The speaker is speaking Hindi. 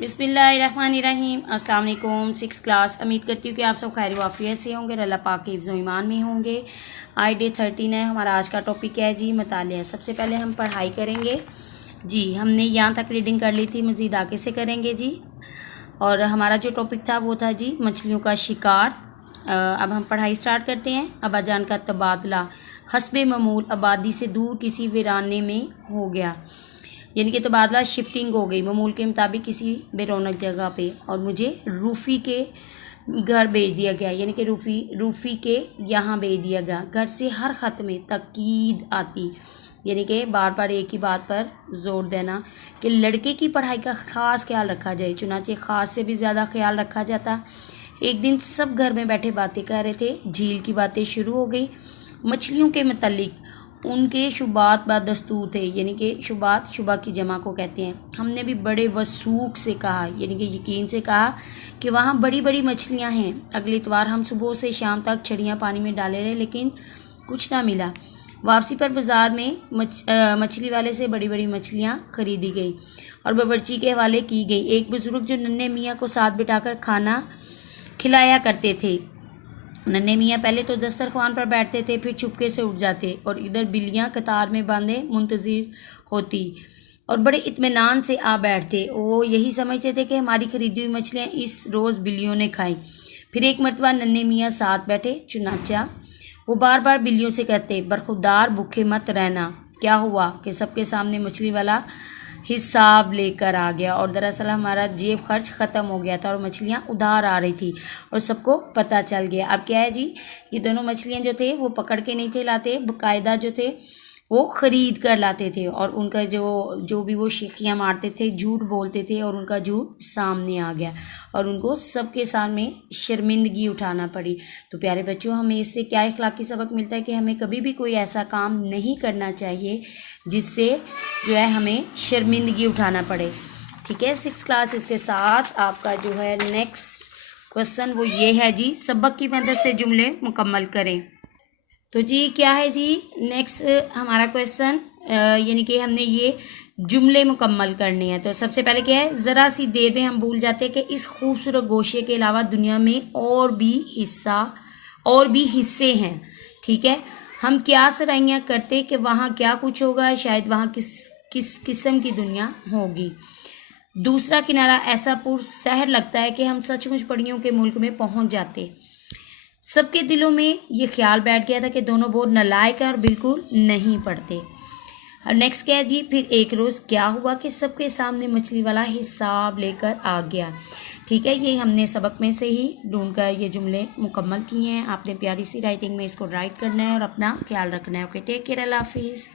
बिस्मिल्लाहिर्रहमानिर्रहीम। अस्सलाम वालेकुम। 6 क्लास। उम्मीद करती हूँ कि आप सब खैर वाफियत से होंगे, अल्लाह पाक के हिफ्ज़ व ईमान में होंगे। आज डे 13 है। हमारा आज का टॉपिक है जी मुतालिया। सबसे पहले हम पढ़ाई करेंगे जी। हमने यहाँ तक रीडिंग कर ली थी, मज़ीद आगे से करेंगे जी। और हमारा जो टॉपिक था वो था जी मछलियों का शिकार। अब हम पढ़ाई स्टार्ट करते हैं। अब्बाजान का तबादला हस्बे मामूल आबादी से दूर किसी वीराने में हो गया, यानी कि तबादला शिफ्टिंग हो गई मामूल के मुताबिक किसी बेरौनक जगह पे, और मुझे रूफ़ी के घर भेज दिया गया, यानी कि रूफ़ी के यहाँ भेज दिया गया। घर से हर ख़त में तकीद आती, यानी कि बार बार एक ही बात पर जोर देना कि लड़के की पढ़ाई का ख़ास ख्याल रखा जाए। चुनांचे ख़ास से भी ज़्यादा ख्याल रखा जाता। एक दिन सब घर में बैठे बातें कर रहे थे। झील की बातें शुरू हो गई। मछलियों के मतलब उनके शुबात बदस्तूर थे, यानी कि शुबात शुबा की जमा को कहते हैं। हमने भी बड़े वसूख से कहा, यानी कि यकीन से कहा कि वहाँ बड़ी बड़ी मछलियाँ हैं। अगले इतवार हम सुबह से शाम तक छड़ियाँ पानी में डाले रहे, लेकिन कुछ ना मिला। वापसी पर बाज़ार में मछली वाले से बड़ी बड़ी मछलियाँ खरीदी गई और बावर्ची के हवाले की गई। एक बुज़ुर्ग जो नन्हे मियाँ को साथ बिठाकर खाना खिलाया करते थे। नन्हे मियाँ पहले तो दस्तरख्वान पर बैठते थे, फिर चुपके से उठ जाते और इधर बिल्लियाँ कतार में बांधे मुंतज़िर होती और बड़े इत्मीनान से आ बैठते। वो यही समझते थे कि हमारी खरीदी हुई मछलियाँ इस रोज़ बिल्लियों ने खाई। फिर एक मरतबा नन्हे मियाँ साथ बैठे। चुनाचा वो बार बार बिल्लियों से कहते, बरखुरदार भूखे मत रहना। क्या हुआ कि सबके सामने मछली वाला हिसाब लेकर आ गया और दरअसल हमारा जेब खर्च ख़त्म हो गया था और मछलियाँ उधार आ रही थी और सबको पता चल गया। अब क्या है जी, ये दोनों मछलियाँ जो थे वो पकड़ के नहीं थे लाते, बाकायदा जो थे वो ख़रीद कर लाते थे और उनका जो भी वो शिकियाँ मारते थे, झूठ बोलते थे और उनका झूठ सामने आ गया और उनको सबके सामने शर्मिंदगी उठाना पड़ी। तो प्यारे बच्चों, हमें इससे क्या इखलाकी सबक मिलता है कि हमें कभी भी कोई ऐसा काम नहीं करना चाहिए जिससे जो है हमें शर्मिंदगी उठाना पड़े। ठीक है, 6 क्लास। इसके साथ आपका जो है नेक्स्ट क्वेश्चन वो ये है जी, सबक की मदद से जुमले मुकम्मल करें। तो जी क्या है जी नेक्स्ट हमारा क्वेश्चन, यानी कि हमने ये जुमले मुकम्मल करने हैं। तो सबसे पहले क्या है, ज़रा सी देर में हम भूल जाते हैं कि इस खूबसूरत गोशे के अलावा दुनिया में और भी हिस्से हैं। ठीक है, हम क्या सराहियाँ करते कि वहाँ क्या कुछ होगा, शायद वहाँ किस किस्म की दुनिया होगी। दूसरा किनारा ऐसा पुरसहर लगता है कि हम सचमुच परियों के मुल्क में पहुँच जाते। सबके दिलों में ये ख्याल बैठ गया था कि दोनों बहुत नालायक हैं और बिल्कुल नहीं पढ़ते। और नेक्स्ट क्या है जी, फिर एक रोज़ क्या हुआ कि सबके सामने मछली वाला हिसाब लेकर आ गया। ठीक है, ये हमने सबक में से ही ढूंढकर ये जुमले मुकम्मल किए हैं। आपने प्यारी सी राइटिंग में इसको राइट करना है और अपना ख्याल रखना है। ओके, टेक केयर, अल्लाह हाफिज़।